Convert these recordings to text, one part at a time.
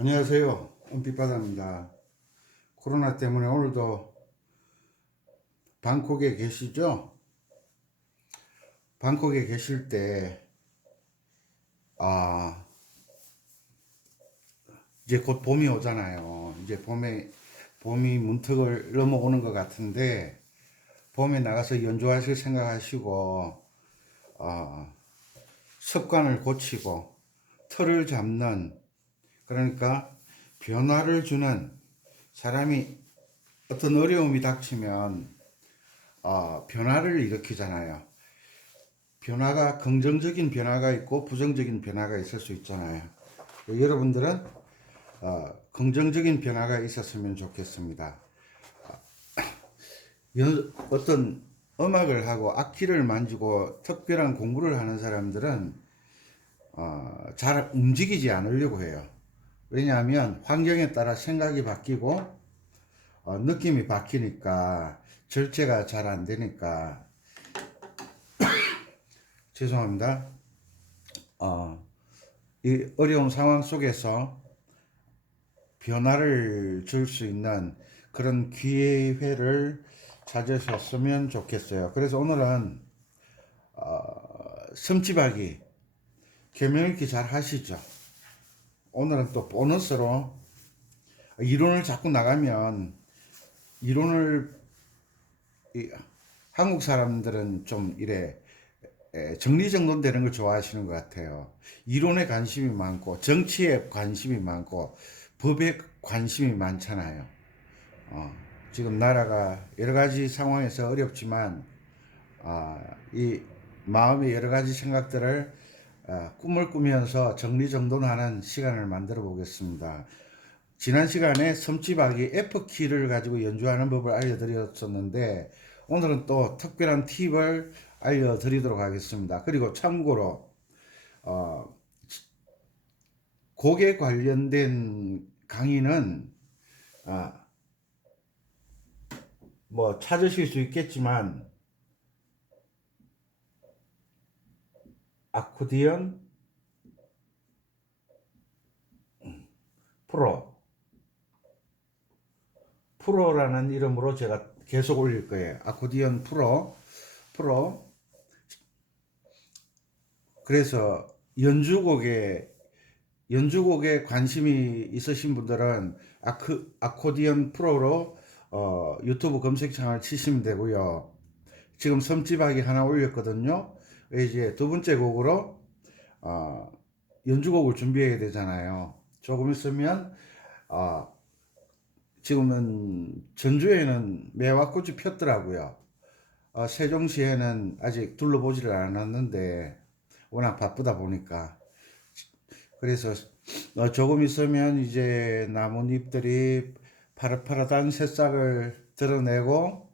안녕하세요. 은빛바다입니다. 코로나 때문에 오늘도 방콕에 계시죠? 방콕에 계실 때, 아, 이제 곧 봄이 오잖아요. 이제 봄이 문턱을 넘어오는 것 같은데, 봄에 나가서 연주하실 생각하시고, 아, 습관을 고치고, 틀을 잡는, 그러니까 변화를 주는 사람이 어떤 어려움이 닥치면, 변화를 일으키잖아요. 변화가 긍정적인 변화가 있고 부정적인 변화가 있을 수 있잖아요. 여러분들은 긍정적인 변화가 있었으면 좋겠습니다. 어떤 음악을 하고 악기를 만지고 특별한 공부를 하는 사람들은 잘 움직이지 않으려고 해요. 왜냐하면 환경에 따라 생각이 바뀌고 느낌이 바뀌니까 절제가 잘 안 되니까. 죄송합니다. 이 어려운 상황 속에서 변화를 줄 수 있는 그런 기회를 찾으셨으면 좋겠어요. 그래서 오늘은 섬지박이 개명 읽기 잘 하시죠? 오늘은 또 보너스로 이론을 자꾸 나가면 이론을 한국 사람들은 좀 이래 정리정돈되는 걸 좋아하시는 것 같아요. 이론에 관심이 많고 정치에 관심이 많고 법에 관심이 많잖아요. 어, 지금 나라가 여러 가지 상황에서 어렵지만 이 마음의 여러 가지 생각들을 꿈을 꾸면서 정리정돈하는 시간을 만들어 보겠습니다. 지난 시간에 섬지박이 F키를 가지고 연주하는 법을 알려드렸었는데 오늘은 또 특별한 팁을 알려드리도록 하겠습니다. 그리고 참고로 어, 곡에 관련된 강의는 아, 뭐 찾으실 수 있겠지만 아코디언 프로 프로라는 이름으로 제가 계속 올릴 거예요. 아코디언 프로. 그래서 연주곡에 관심이 있으신 분들은 아코디언 프로로 유튜브 검색창을 치시면 되고요. 지금 섬지박이 하나 올렸거든요. 이제 두 번째 곡으로 어, 연주곡을 준비해야 되잖아요. 조금 있으면 어, 지금은 전주에는 매화꽃이 폈더라고요. 세종시에는 아직 둘러보지를 않았는데 워낙 바쁘다 보니까 그래서 조금 있으면 이제 나뭇잎들이 파릇파릇한 새싹을 드러내고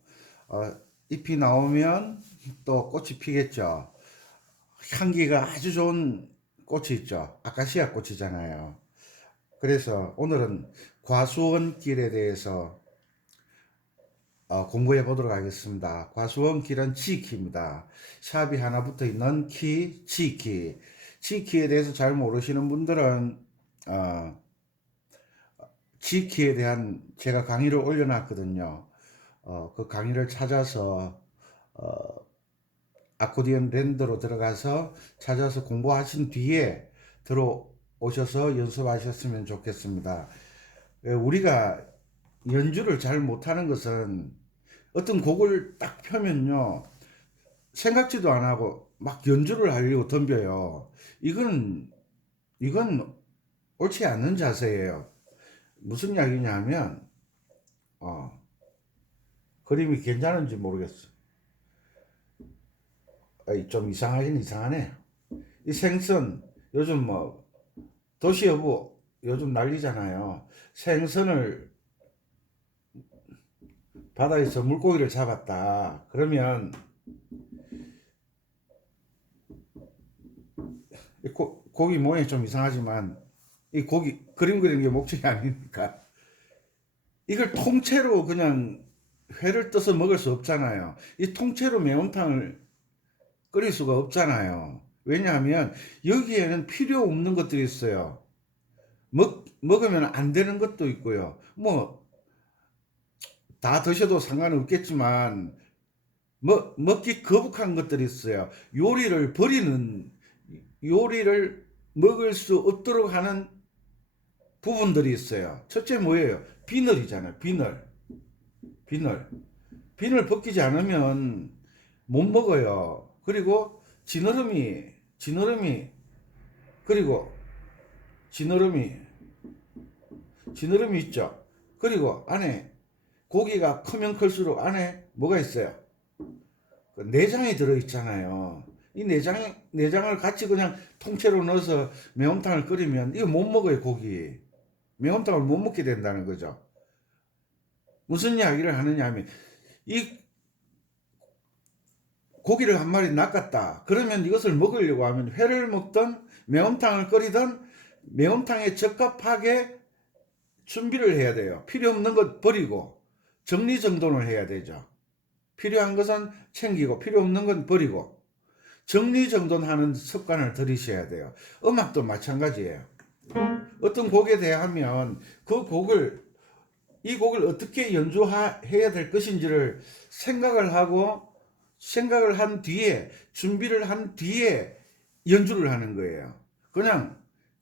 잎이 나오면 또 꽃이 피겠죠. 향기가 아주 좋은 꽃이 있죠. 아카시아 꽃이잖아요. 그래서 오늘은 과수원길에 대해서 공부해 보도록 하겠습니다. 과수원길은 G키입니다. 샵이 하나 붙어 있는 키, G키. G키에 대해서 잘 모르시는 분들은 G키에 대한 제가 강의를 올려놨거든요. 그 강의를 찾아서 아코디언 랜드로 들어가서 찾아서 공부하신 뒤에 들어오셔서 연습하셨으면 좋겠습니다. 우리가 연주를 잘 못하는 것은 어떤 곡을 딱 펴면요 생각지도 안 하고 막 연주를 하려고 덤벼요. 이건 옳지 않는 자세예요. 무슨 이야기냐 하면 어, 그림이 괜찮은지 모르겠어. 좀 이상하긴 이상하네. 이 생선 요즘 뭐 도시여부 요즘 난리잖아요. 생선을 바다에서 물고기를 잡았다. 그러면 고기 모양이 좀 이상하지만 이 고기 그림 그리는 게 목적이 아니니까 이걸 통째로 그냥 회를 떠서 먹을 수 없잖아요. 이 통째로 매운탕을 끓일 수가 없잖아요. 왜냐하면 여기에는 필요 없는 것들이 있어요. 먹으면 안 되는 것도 있고요. 뭐 다 드셔도 상관없겠지만 먹기 거북한 것들이 있어요. 요리를 먹을 수 없도록 하는 부분들이 있어요. 첫째 뭐예요? 비늘이잖아요. 비늘. 비늘 벗기지 않으면 못 먹어요. 그리고 지느러미, 그리고 지느러미, 지느러미 있죠. 그리고 안에 고기가 크면 클수록 안에 뭐가 있어요? 그 내장이 들어있잖아요. 이 내장을 같이 그냥 통째로 넣어서 매운탕을 끓이면 이거 못 먹어요, 고기. 매운탕을 못 먹게 된다는 거죠. 무슨 이야기를 하느냐 하면, 이 고기를 한 마리 낚았다. 그러면 이것을 먹으려고 하면 회를 먹든 매운탕을 끓이든 매운탕에 적합하게 준비를 해야 돼요. 필요 없는 것 버리고 정리정돈을 해야 되죠. 필요한 것은 챙기고 필요 없는 건 버리고 정리정돈하는 습관을 들이셔야 돼요. 음악도 마찬가지예요. 어떤 곡에 대하면 이 곡을 어떻게 연주해야 될 것인지를 생각을 한 뒤에, 준비를 한 뒤에 연주를 하는 거예요. 그냥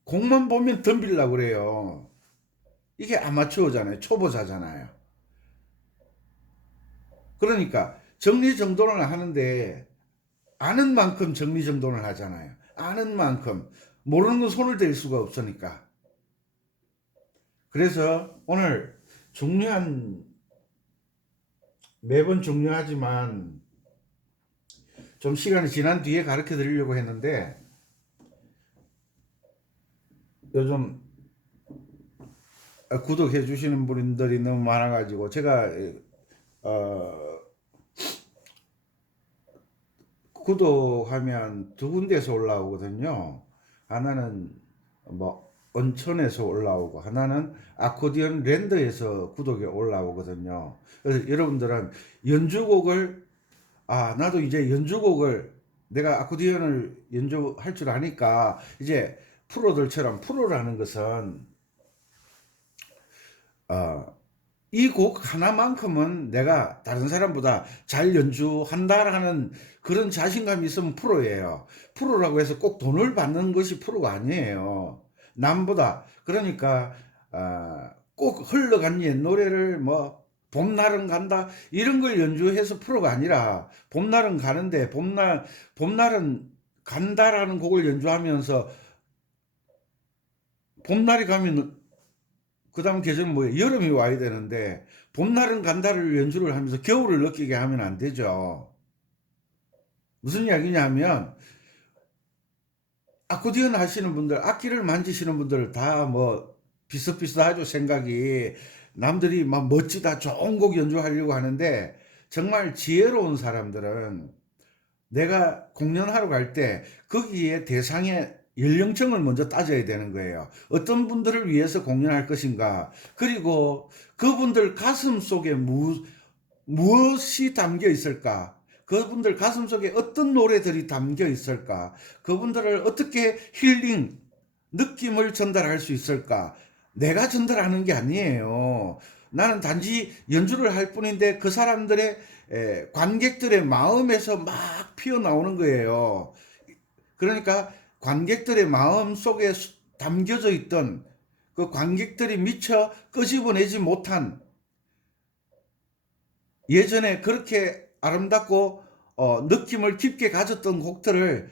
곡만 보면 덤비려고 그래요. 이게 아마추어잖아요. 초보자잖아요. 그러니까 정리정돈을 하는데 아는 만큼 정리정돈을 하잖아요. 아는 만큼. 모르는 건 손을 댈 수가 없으니까. 그래서 오늘 매번 중요하지만 좀 시간이 지난 뒤에 가르쳐 드리려고 했는데, 요즘 구독해 주시는 분들이 너무 많아가지고 제가 구독하면 두 군데에서 올라오거든요. 하나는 뭐 온천에서 올라오고 하나는 아코디언 랜드에서 구독이 올라오거든요. 그래서 여러분들은 연주곡을 나도 이제 연주곡을 내가 아코디언을 연주할 줄 아니까 이제 프로라는 것은 이 곡 하나만큼은 내가 다른 사람보다 잘 연주한다라는 그런 자신감이 있으면 프로예요. 프로라고 해서 꼭 돈을 받는 것이 프로가 아니에요. 남보다. 그러니까 꼭 흘러간 옛 노래를 뭐 봄날은 간다 이런 걸 연주해서 프로가 아니라, 봄날은 가는데 봄날은 간다라는 곡을 연주하면서 봄날이 가면 그 다음 계절은 뭐예요? 여름이 와야 되는데 봄날은 간다를 연주를 하면서 겨울을 느끼게 하면 안 되죠. 무슨 이야기냐 하면, 아코디언 하시는 분들, 악기를 만지시는 분들 다 뭐 비슷비슷하죠, 생각이. 남들이 막 멋지다, 좋은 곡 연주하려고 하는데, 정말 지혜로운 사람들은 내가 공연하러 갈 때 거기에 대상의 연령층을 먼저 따져야 되는 거예요. 어떤 분들을 위해서 공연할 것인가. 그리고 그분들 가슴 속에 무엇이 담겨 있을까. 그분들 가슴 속에 어떤 노래들이 담겨 있을까. 그분들을 어떻게 느낌을 전달할 수 있을까. 내가 전달하는 게 아니에요. 나는 단지 연주를 할 뿐인데 그 사람들의 관객들의 마음에서 막 피어나오는 거예요. 그러니까 관객들의 마음 속에 담겨져 있던, 그 관객들이 미처 끄집어내지 못한, 예전에 그렇게 아름답고 느낌을 깊게 가졌던 곡들을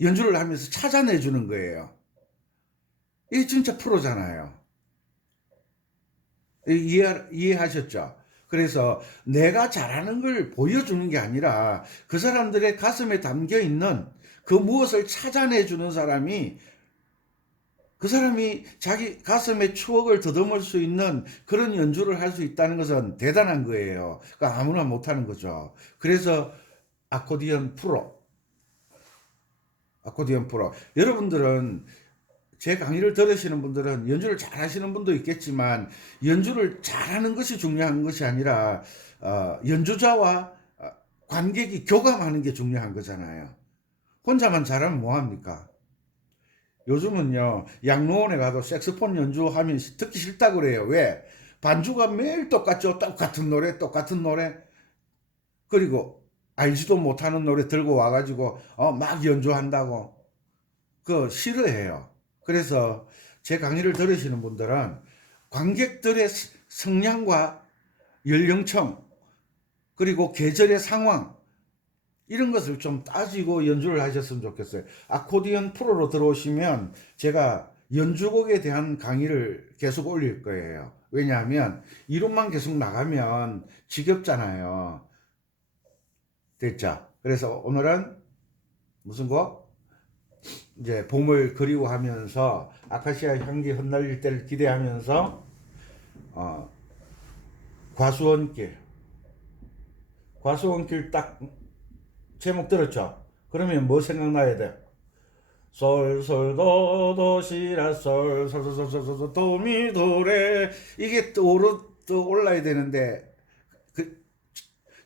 연주를 하면서 찾아내주는 거예요. 이게 진짜 프로잖아요. 이해하셨죠? 그래서 내가 잘하는 걸 보여주는 게 아니라 그 사람들의 가슴에 담겨 있는 그 무엇을 찾아내주는 사람이, 그 사람이 자기 가슴에 추억을 더듬을 수 있는 그런 연주를 할 수 있다는 것은 대단한 거예요. 그러니까 아무나 못하는 거죠. 그래서 아코디언 프로, 아코디언 프로. 여러분들은, 제 강의를 들으시는 분들은 연주를 잘 하시는 분도 있겠지만 연주를 잘하는 것이 중요한 것이 아니라 연주자와 관객이 교감하는 게 중요한 거잖아요. 혼자만 잘하면 뭐합니까? 요즘은요, 양로원에 가도 색소폰 연주하면 듣기 싫다 그래요. 왜? 반주가 매일 똑같죠. 똑같은 노래, 똑같은 노래. 그리고 알지도 못하는 노래 들고 와가지고, 막 연주한다고. 그, 싫어해요. 그래서 제 강의를 들으시는 분들은 관객들의 성향과 연령층, 그리고 계절의 상황, 이런 것을 좀 따지고 연주를 하셨으면 좋겠어요. 아코디언 프로로 들어오시면 제가 연주곡에 대한 강의를 계속 올릴 거예요. 왜냐하면 이론만 계속 나가면 지겹잖아요. 됐죠? 그래서 오늘은 무슨 곡? 이제 봄을 그리워하면서 아카시아 향기 흩날릴 때를 기대하면서 어, 과수원길 과수원길 딱 제목 들었죠? 그러면 뭐 생각나야 돼? 솔솔도도시라 솔솔솔솔솔솔 도미도레 이게 또 올라야 되는데 그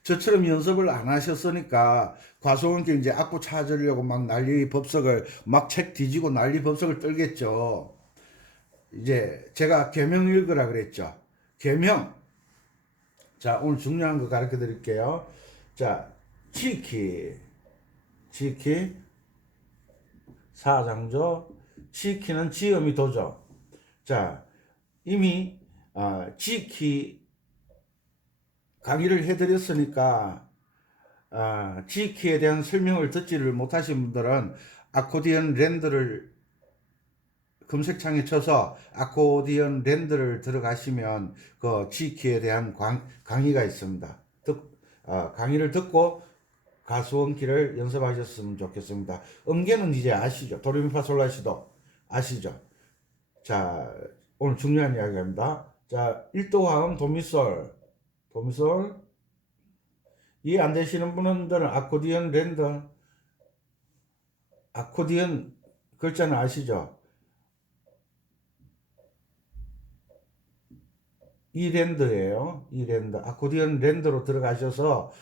저처럼 연습을 안 하셨으니까 과수원길 이제 악보 찾으려고 막 난리 법석을 막 책 뒤지고 난리 법석을 떨겠죠. 이제 제가 계명 읽으라 그랬죠. 계명. 자, 오늘 중요한 거 가르쳐 드릴게요. 자, 치키, 치키, 사장조, 치키는 지음이 도죠. 자, 이미 치키 강의를 해드렸으니까 치키에 대한 설명을 듣지를 못하신 분들은 아코디언 랜드를 검색창에 쳐서 아코디언 랜드를 들어가시면 그 치키에 대한 강의가 있습니다. 강의를 듣고 가수원키를 연습하셨으면 좋겠습니다. 음계는 이제 아시죠? 도레미파솔라시도 아시죠? 자, 오늘 중요한 이야기입니다. 자, 1도 화음 도미솔, 도미솔. 이해 안 되시는 분들은 아코디언 랜드, 아코디언 글자는 아시죠? 이 랜드예요. 이 랜드. 아코디언 랜드로 들어가셔서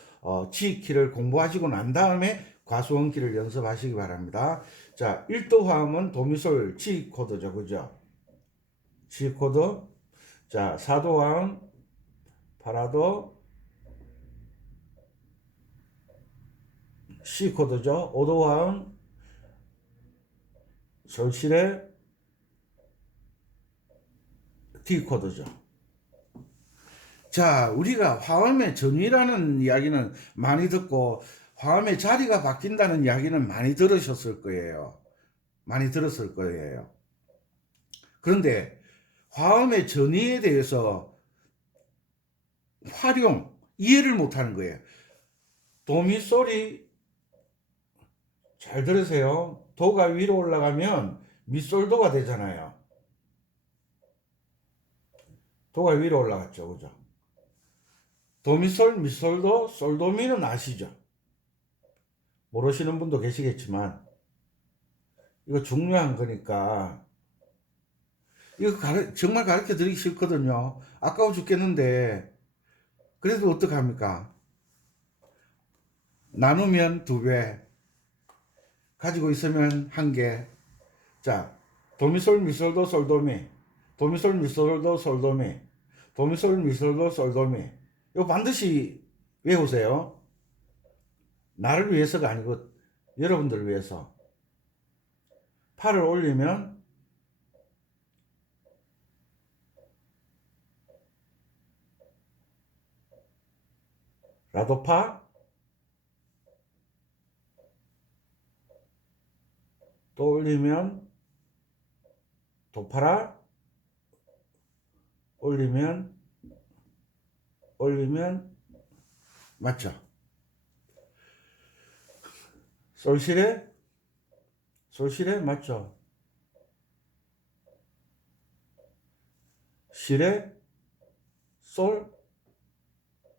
G 키를 공부하시고 난 다음에 과수원 키를 연습하시기 바랍니다. 자, 1도 화음은 도미솔 G 코드죠. 그죠? G 코드. 자, 4도 화음 파라도 C 코드죠. 5도 화음 솔실의 D 코드죠. 자, 우리가 화음의 전위라는 이야기는 많이 듣고 화음의 자리가 바뀐다는 이야기는 많이 들으셨을 거예요. 많이 들었을 거예요. 그런데 화음의 전위에 대해서 이해를 못하는 거예요. 도미솔이 잘 들으세요. 도가 위로 올라가면 미솔도가 되잖아요. 도가 위로 올라갔죠. 그죠? 도미솔, 미솔도, 솔도미는 아시죠? 모르시는 분도 계시겠지만 이거 중요한 거니까 이거 정말 가르쳐 드리기 싫거든요. 아까워 죽겠는데 그래도 어떡합니까? 나누면 2배, 가지고 있으면 1개. 자, 도미솔 미솔도 솔도미, 도미솔 미솔도 솔도미, 도미솔 미솔도 솔도미. 이거 반드시 외우세요. 나를 위해서가 아니고 여러분들을 위해서. 팔을 올리면 라도파, 또 올리면 도파라, 올리면 맞죠? 솔시레, 솔시레 맞죠? 시레, 솔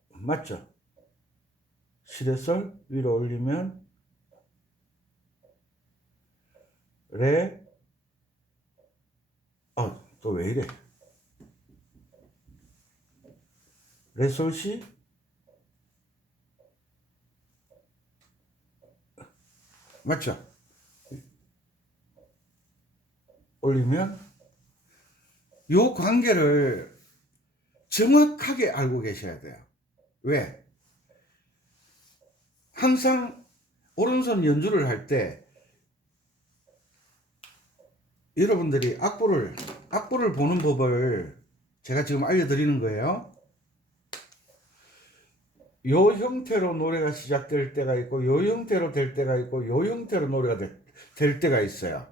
맞죠? 시레, 솔 위로 올리면 레, 또 왜 이래? 레, 솔, 시 맞죠? 올리면 요 관계를 정확하게 알고 계셔야 돼요. 왜? 항상 오른손 연주를 할 때 여러분들이 악보를 보는 법을 제가 지금 알려드리는 거예요. 요 형태로 노래가 시작될 때가 있고, 요 형태로 될 때가 있고, 요 형태로 노래가 될 때가 있어요.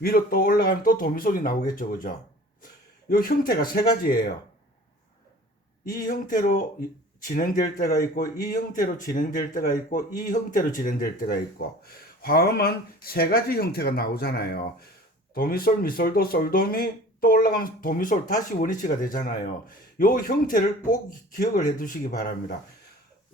위로 또 올라가면 또 도미솔이 나오겠죠, 그죠? 요 형태가 세 가지예요. 이 형태로 진행될 때가 있고, 이 형태로 진행될 때가 있고, 이 형태로 진행될 때가 있고, 화음은 세 가지 형태가 나오잖아요. 도미솔, 미솔도, 솔도미, 또 올라가면 도미솔, 다시 원위치가 되잖아요. 요 형태를 꼭 기억을 해 두시기 바랍니다.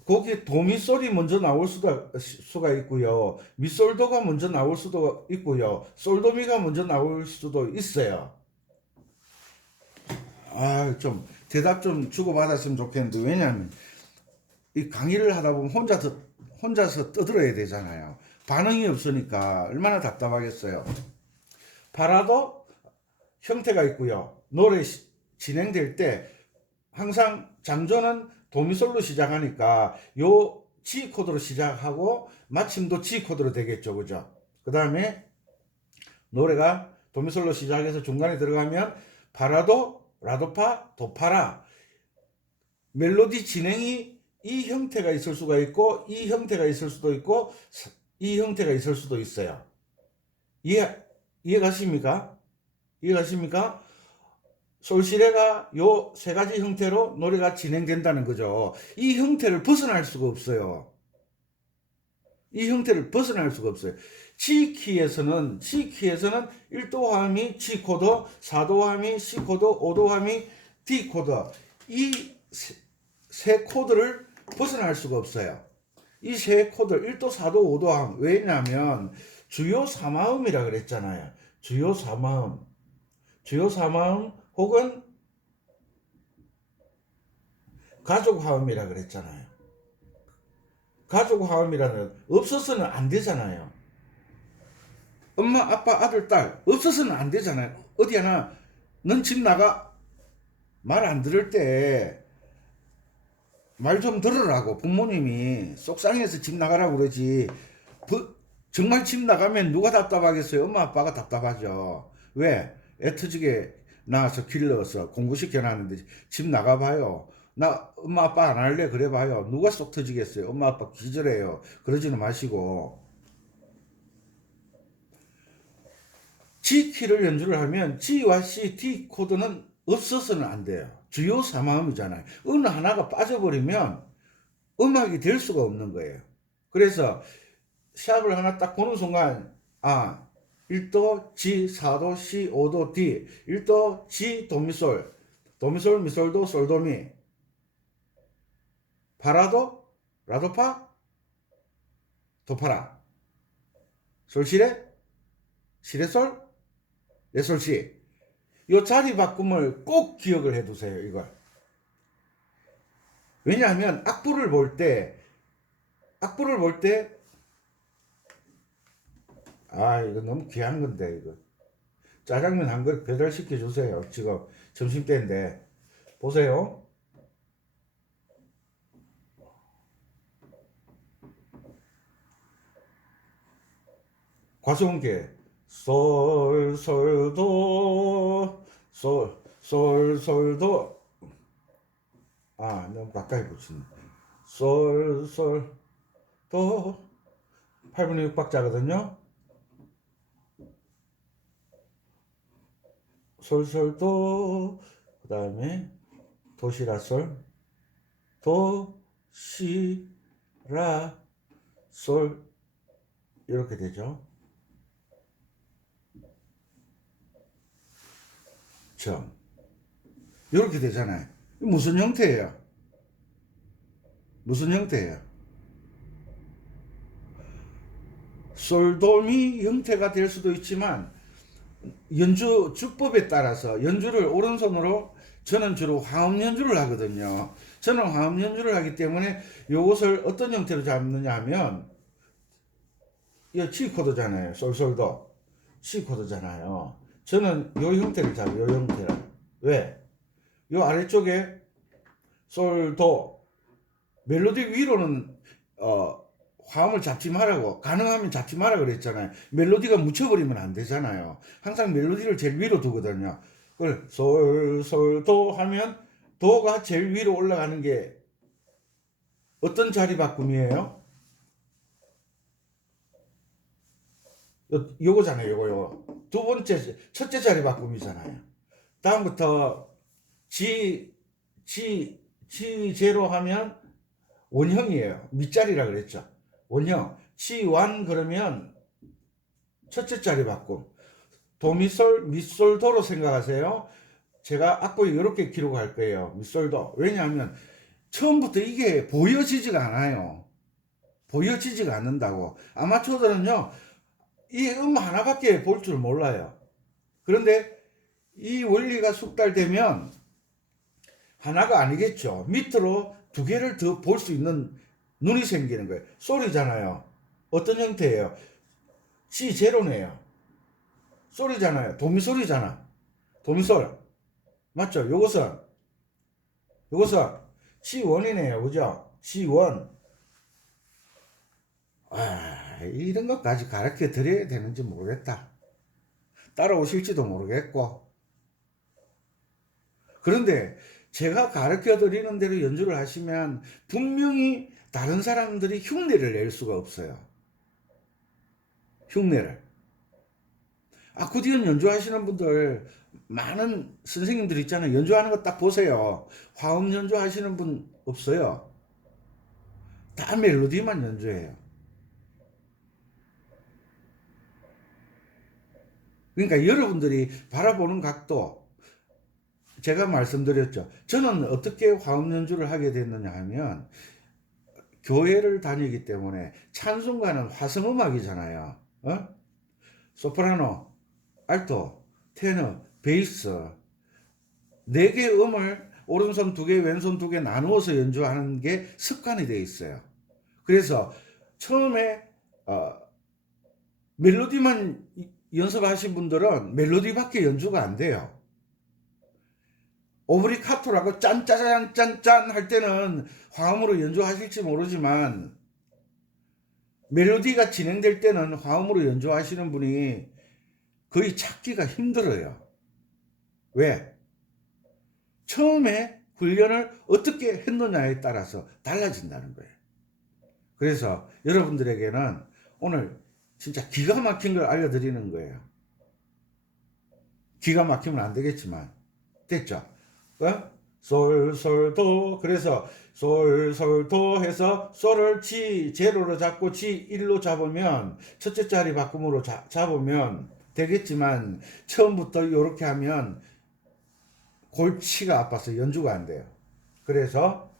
거기 도미솔이 먼저 나올 수가 있고요. 미솔도가 먼저 나올 수도 있고요. 솔도미가 먼저 나올 수도 있어요. 좀 대답 좀 주고받았으면 좋겠는데, 왜냐하면 이 강의를 하다 보면 혼자서 떠들어야 되잖아요. 반응이 없으니까 얼마나 답답하겠어요. 파라도 형태가 있고요. 노래 진행될 때 항상 장조는 도미솔로 시작하니까 요 G 코드로 시작하고 마침도 G 코드로 되겠죠, 그죠? 그 다음에 노래가 도미솔로 시작해서 중간에 들어가면 파라도, 라도파, 도파라. 멜로디 진행이 이 형태가 있을 수가 있고, 이 형태가 있을 수도 있고, 이 형태가 있을 수도 있어요. 이해가십니까? 이해가십니까? 솔시레가 요 세 가지 형태로 노래가 진행된다는 거죠. 이 형태를 벗어날 수가 없어요. 이 형태를 벗어날 수가 없어요. G키에서는 1도 화음이 G 코드, 4도 화음이 C 코드, 5도 화음이 D 코드. 이 세 코드를 벗어날 수가 없어요. 이 세 코드 1도, 4도, 5도 화음. 왜냐하면 주요 3화음이라 그랬잖아요. 주요 3화음. 주요 3화음 혹은 가족 화음이라 그랬잖아요. 가족 화음이라는 없어서는 안 되잖아요. 엄마, 아빠, 아들, 딸 없어서는 안 되잖아요. 어디 하나 넌 집 나가 말 안 들을 때 말 좀 들으라고 부모님이 속상해서 집 나가라고 그러지. 정말 집 나가면 누가 답답하겠어요? 엄마 아빠가 답답하죠. 왜? 애 터지게 낳아서 길러서 공부시켜놨는데 집 나가봐요. 나 엄마 아빠 안 할래 그래봐요. 누가 속 터지겠어요? 엄마 아빠 기절해요. 그러지는 마시고 G키를 연주를 하면 G와 C, D 코드는 없어서는 안 돼요. 주요 3화음이잖아요. 어느 하나가 빠져버리면 음악이 될 수가 없는 거예요. 그래서 시합을 하나 딱 보는 순간 1도 G, 4도 C, 5도 D, 1도 G, 도미솔, 도미솔, 미솔도, 솔도미, 파라도, 라도파, 도파라, 솔시레, 시레솔, 레솔시. 이 자리 바꿈을 꼭 기억을 해 두세요, 이걸. 왜냐하면 악보를 볼 때 이거 너무 귀한 건데, 이거. 짜장면 한 그릇 배달시켜 주세요. 지금 점심때인데. 보세요. 과수원계. 솔, 솔, 도, 솔, 솔, 솔, 도. 너무 가까이 붙이네. 솔, 솔, 도. 8분의 6박자거든요. 솔, 솔, 도. 그 다음에 도시라솔, 도, 시, 라, 솔. 이렇게 되죠. 이렇게 되잖아요. 무슨 형태예요? 무슨 형태예요? 솔도미 형태가 될 수도 있지만 연주 주법에 따라서 연주를 오른손으로 저는 주로 화음 연주를 하거든요. 저는 화음 연주를 하기 때문에 이것을 어떤 형태로 잡느냐 하면 이 C 코드잖아요. 솔솔도 C 코드잖아요. 저는 요 형태를 잡아요. 요 형태를. 왜? 요 아래쪽에 솔, 도, 멜로디 위로는 화음을 잡지 말라고, 가능하면 잡지 마라 그랬잖아요. 멜로디가 묻혀버리면 안 되잖아요. 항상 멜로디를 제일 위로 두거든요. 그걸 솔, 솔, 도 하면 도가 제일 위로 올라가는 게 어떤 자리 바꿈이에요? 요거잖아요. 요거. 두 번째, 첫째 자리 바꿈이잖아요. 다음부터 G 제로 하면 원형이에요. 밑자리라 그랬죠. 원형. G1 그러면 첫째 자리 바꿈. 도미솔, 미솔도로 생각하세요. 제가 악보에 이렇게 기록할 거예요. 미솔도. 왜냐하면 처음부터 이게 보여지지가 않아요. 보여지지가 않는다고. 아마추어들은요, 이 하나밖에 볼 줄 몰라요. 그런데 이 원리가 숙달되면 하나가 아니겠죠. 밑으로 두 개를 더 볼 수 있는 눈이 생기는 거예요. 소리잖아요. 어떤 형태예요? C 제로네요. 소리잖아요. 도미소리잖아. 도미솔. 맞죠? 요것은 C1이네요. 그죠? C1. 이런 것까지 가르쳐 드려야 되는지 모르겠다. 따라오실지도 모르겠고. 그런데 제가 가르쳐 드리는 대로 연주를 하시면 분명히 다른 사람들이 흉내를 낼 수가 없어요. 흉내를. 아코디언 연주하시는 분들 많은 선생님들 있잖아요. 연주하는 거 딱 보세요. 화음 연주하시는 분 없어요. 다 멜로디만 연주해요. 그러니까 여러분들이 바라보는 각도, 제가 말씀드렸죠. 저는 어떻게 화음 연주를 하게 됐느냐 하면 교회를 다니기 때문에 찬송가는 화성음악이잖아요. 소프라노, 알토, 테너, 베이스 네 개 음을 오른손 두 개, 왼손 두 개 나누어서 연주하는 게 습관이 돼 있어요. 그래서 처음에 멜로디만 연습하신 분들은 멜로디밖에 연주가 안 돼요. 오브리카토라고 짠짜잔 짠짠 할 때는 화음으로 연주하실지 모르지만 멜로디가 진행될 때는 화음으로 연주하시는 분이 거의 찾기가 힘들어요. 왜? 처음에 훈련을 어떻게 했느냐에 따라서 달라진다는 거예요. 그래서 여러분들에게는 오늘 진짜 기가 막힌 걸 알려드리는 거예요. 기가 막히면 안 되겠지만 됐죠? 솔, 솔, 도. 그래서 솔, 솔, 도 해서 솔을 G 제로로 잡고 G 1로 잡으면 첫째 자리 바꿈으로 잡으면 되겠지만 처음부터 이렇게 하면 골치가 아파서 연주가 안 돼요. 그래서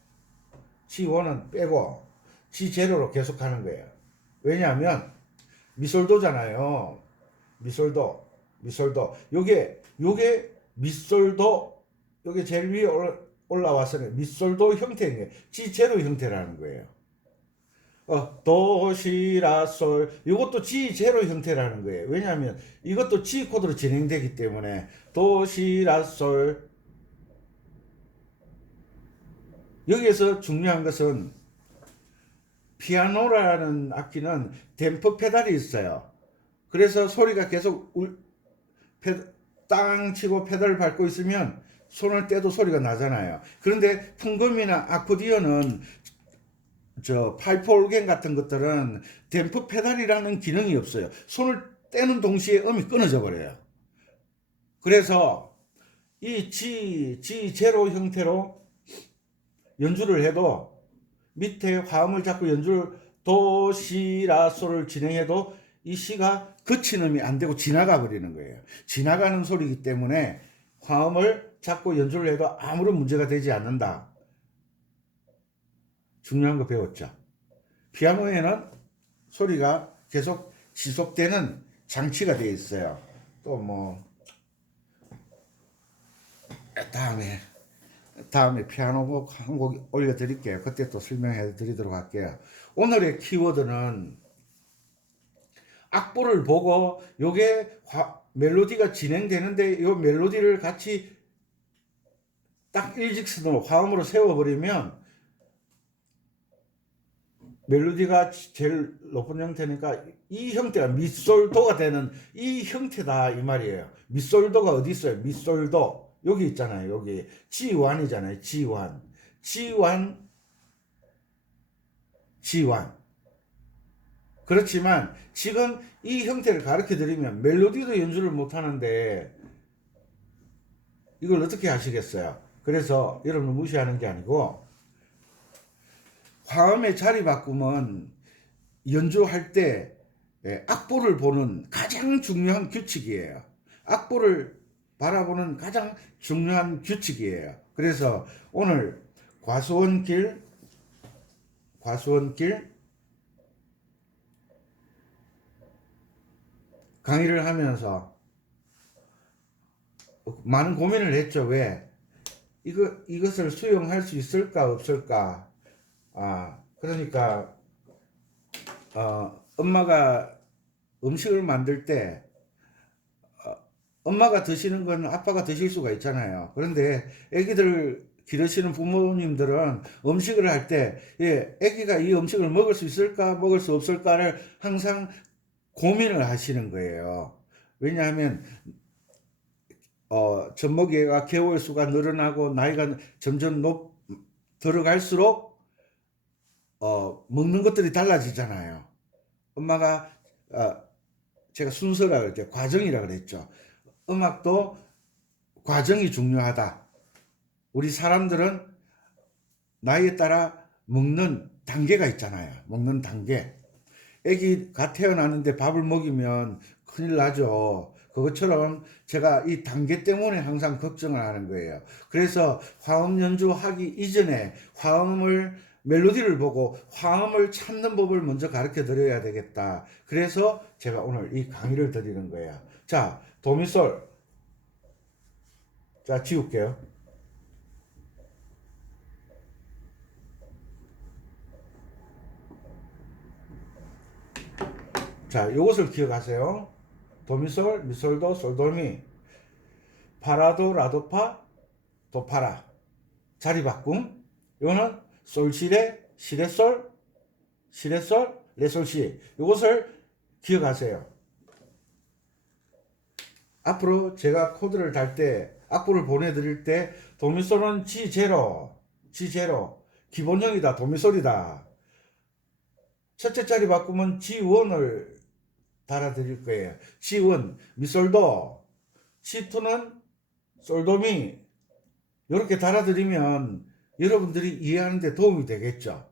G1은 빼고 G 제로로 계속 하는 거예요. 왜냐하면 미솔도잖아요. 미솔도, 미솔도. 요게 미솔도, 요게 제일 위에 올라와서는 미솔도 형태인 거예요. G 제로 형태라는 거예요. 도, 시, 라, 솔. 이것도 G 제로 형태라는 거예요. 왜냐하면 이것도 G 코드로 진행되기 때문에 도, 시, 라, 솔. 여기에서 중요한 것은 피아노라는 악기는 댐퍼 페달이 있어요. 그래서 소리가 계속 땅 치고 페달을 밟고 있으면 손을 떼도 소리가 나잖아요. 그런데 풍금이나 아코디언은 파이프 올겐 같은 것들은 댐퍼 페달이라는 기능이 없어요. 손을 떼는 동시에 음이 끊어져 버려요. 그래서 이 G 제로 형태로 연주를 해도 밑에 화음을 잡고 연주를 도, 시, 라, 솔을 진행해도 이 시가 거친 음이 안 되고 지나가 버리는 거예요. 지나가는 소리이기 때문에 화음을 잡고 연주를 해도 아무런 문제가 되지 않는다. 중요한 거 배웠죠. 피아노에는 소리가 계속 지속되는 장치가 되어 있어요. 또 뭐 다음에 피아노 곡 한 곡 올려드릴게요. 그때 또 설명해 드리도록 할게요. 오늘의 키워드는 악보를 보고 요게 멜로디가 진행되는데 이 멜로디를 같이 딱 일직선으로 화음으로 세워버리면 멜로디가 제일 높은 형태니까 이 형태가 미솔도가 되는 이 형태다 이 말이에요. 미솔도가 어디 있어요? 미솔도 여기 있잖아요. 여기 G1이잖아요. G1, G1, G1. 그렇지만 지금 이 형태를 가르쳐 드리면 멜로디도 연주를 못 하는데 이걸 어떻게 하시겠어요? 그래서 여러분을 무시하는 게 아니고 화음의 자리 바꿈은 연주할 때 악보를 보는 가장 중요한 규칙이에요. 악보를 바라보는 가장 중요한 규칙이에요. 그래서 오늘 과수원길 강의를 하면서 많은 고민을 했죠. 왜? 이것을 수용할 수 있을까, 없을까? 그러니까, 엄마가 음식을 만들 때, 엄마가 드시는 건 아빠가 드실 수가 있잖아요. 그런데 애기들 기르시는 부모님들은 음식을 할 때, 애기가 이 음식을 먹을 수 있을까, 먹을 수 없을까를 항상 고민을 하시는 거예요. 왜냐하면, 젖먹이가 개월 수가 늘어나고 나이가 점점 들어갈수록 먹는 것들이 달라지잖아요. 엄마가 제가 순서라 그랬죠. 과정이라 그랬죠. 음악도 과정이 중요하다. 우리 사람들은 나이에 따라 먹는 단계가 있잖아요. 먹는 단계. 애기가 태어나는데 밥을 먹이면 큰일 나죠. 그것처럼 제가 이 단계 때문에 항상 걱정을 하는 거예요. 그래서 화음 연주하기 이전에 멜로디를 보고 화음을 찾는 법을 먼저 가르쳐 드려야 되겠다. 그래서 제가 오늘 이 강의를 드리는 거예요. 자, 도미솔. 자, 지울게요. 자, 이것을 기억하세요. 도미솔, 미솔도, 솔도미, 파라도, 라도파, 도파라. 자리 바꿈. 이거는 솔시레, 시레솔, 시레솔, 레솔시. 이것을 기억하세요. 앞으로 제가 코드를 달 때, 악보를 보내드릴 때, 도미솔은 G0, G0. 기본형이다, 도미솔이다. 첫째 자리 바꾸면 G1을 달아드릴 거예요. G1, 미솔도, C2는 솔도미. 이렇게 달아드리면 여러분들이 이해하는 데 도움이 되겠죠.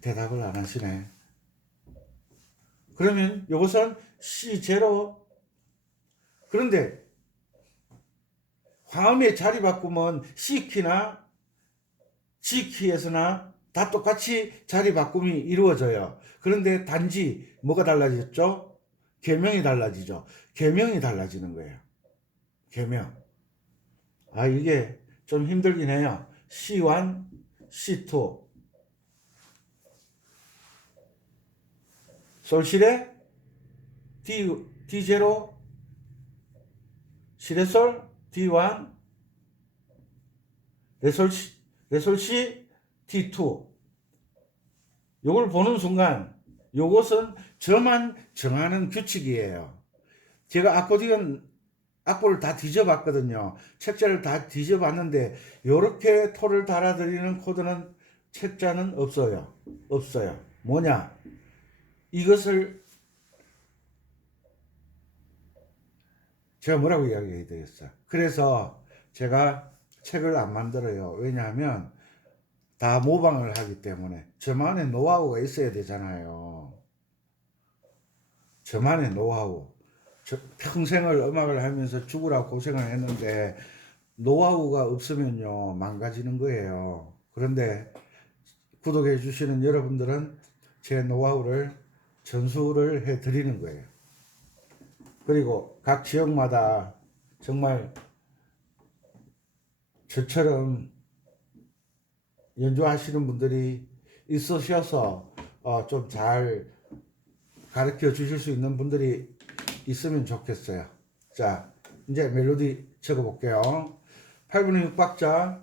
대답을 안 하시네. 그러면 이것은 C0. 그런데 화음의 자리 바꾸면 C키나 G키에서나 다 똑같이 자리 바꿈이 이루어져요. 그런데 단지 뭐가 달라졌죠? 계명이 달라지죠. 계명이 달라지는 거예요. 계명. 이게 좀 힘들긴 해요. C1, C2. 솔시레, D0, 시레솔, D1, 레솔시, T2. 요걸 보는 순간 요것은 저만 정하는 규칙이에요. 제가 악보를 다 뒤져봤거든요. 책자를 다 뒤져봤는데 요렇게 토를 달아드리는 코드는 책자는 없어요. 뭐냐? 이것을 제가 뭐라고 이야기해야 되겠어. 그래서 제가 책을 안 만들어요. 왜냐하면 다 모방을 하기 때문에 저만의 노하우가 있어야 되잖아요. 저만의 노하우. 평생을 음악을 하면서 죽으라고 고생을 했는데 노하우가 없으면요 망가지는 거예요. 그런데 구독해 주시는 여러분들은 제 노하우를 전수를 해 드리는 거예요. 그리고 각 지역마다 정말 저처럼 연주하시는 분들이 있으셔서 좀 잘 가르쳐 주실 수 있는 분들이 있으면 좋겠어요. 자, 이제 멜로디 적어 볼게요. 8분의 6박자.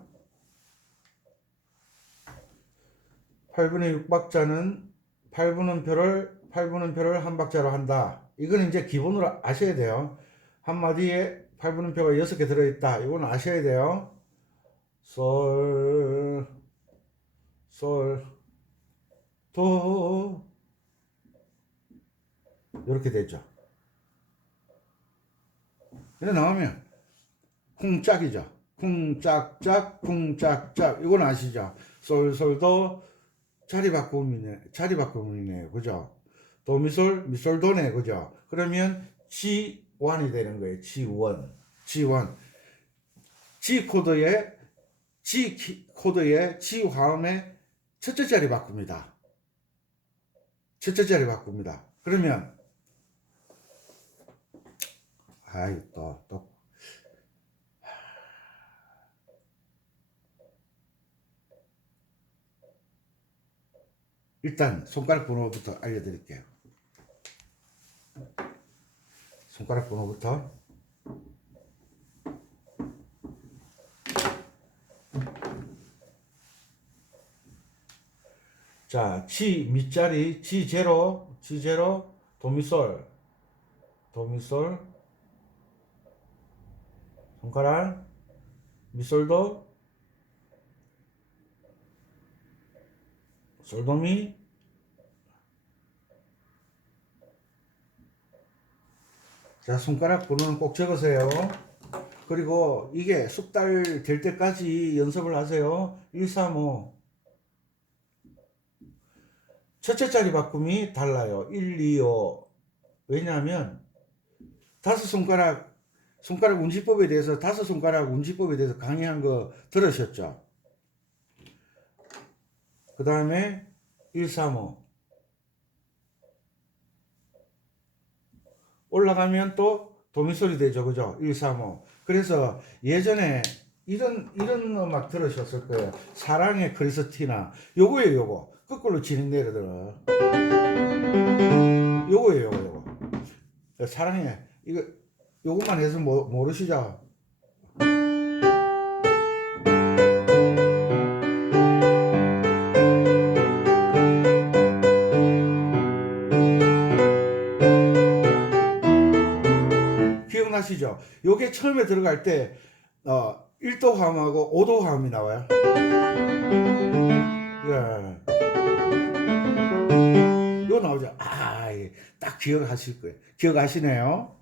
8분의 6박자는 8분음표를 한 박자로 한다. 이건 이제 기본으로 아셔야 돼요. 한마디에 8분음표가 6개 들어있다. 이건 아셔야 돼요. 솔, 솔, 도. 이렇게 되죠. 이래 나오면 쿵짝이죠. 쿵짝짝, 쿵짝짝. 이건 아시죠? 솔솔도 자리 바꿈이네요. 그죠? 도미솔, 미솔도네. 그죠? 그러면 G1이 되는 거예요. G1. G1. G 코드의 G 화음의 첫째 자리 바꿉니다. 첫째 자리 바꿉니다. 그러면 또 일단 손가락 번호부터 알려드릴게요. 손가락 번호부터. 자, G 밑자리 G0 도미솔 손가락 미솔도 솔도미. 자, 손가락 번호는 꼭 적으세요. 그리고 이게 숙달 될 때까지 연습을 하세요. 1, 3, 5. 첫째 자리 바꿈이 달라요. 1, 2, 5. 왜냐하면 다섯 손가락 운지법에 대해서 강의한 거 들으셨죠? 그 다음에 1, 3, 5. 올라가면 또 도미솔이 되죠. 그죠? 1, 3, 5. 그래서 예전에 이런 음악 들으셨을 거예요. 사랑의 크리스티나. 요거예요, 요거. 거꾸로 진행 내려들어. 요거예요, 요거. 사랑해. 요것만 해서 모르시죠? 기억나시죠? 요게 처음에 들어갈 때 1도 화음하고 5도 화음이 나와요. 예. 요 나오죠. 딱 기억하실 거예요. 기억하시네요.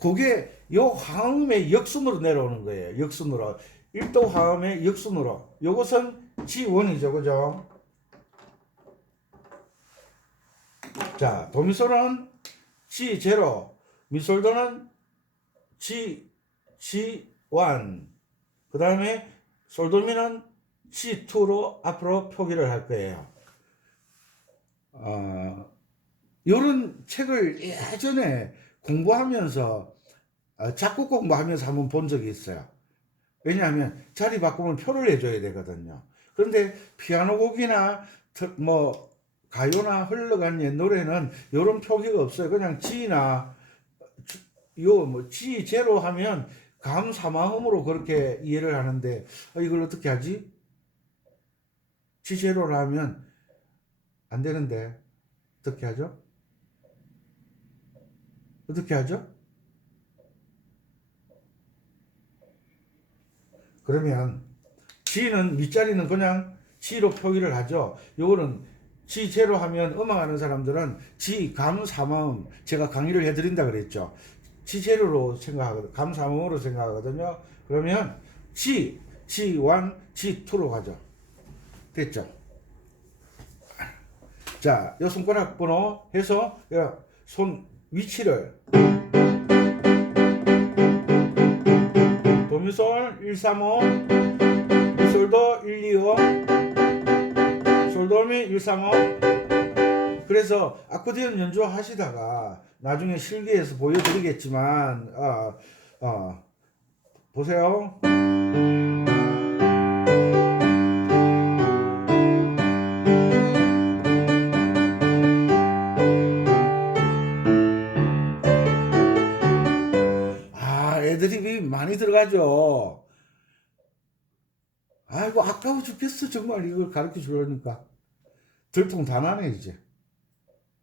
그게 요 화음의 역순으로 내려오는 거예요. 역순으로. 1도 화음의 역순으로. 요것은 G1이죠. 그죠? 자, 도미솔은 G0, 미솔도는 G1, 그 다음에 솔도미는 C2로 앞으로 표기를 할 거예요. 요런 책을 예전에 공부하면서 작곡 공부하면서 한번 본 적이 있어요. 왜냐하면 자리 바꾸면 표를 해줘야 되거든요. 그런데 피아노 곡이나 뭐 가요나 흘러간 옛 노래는 요런 표기가 없어요. 그냥 G나 G0 하면 감사마음으로 그렇게 이해를 하는데 이걸 어떻게 하지? G0를 하면 안 되는데 어떻게 하죠? 어떻게 하죠? 그러면 G는 밑자리는 그냥 G로 표기를 하죠. 요거는 G0 하면 음악하는 사람들은 G 감사마음, 제가 강의를 해드린다 그랬죠. G0로 생각하거든요. 감사마음으로 생각하거든요. 그러면 G, G1, G2로 가죠. 됐죠? 자, 요 손가락 번호 해서 손 위치를 도미솔 1, 3, 5, 미솔도 1, 2, 5, 솔도미 1, 3, 5. 그래서 아코디언 연주하시다가 나중에 실기에서 보여드리겠지만 보세요. 애드립이 많이 들어가죠. 아이고, 아까워 죽겠어. 정말 이걸 가르쳐 주려니까. 들통 다 나네, 이제.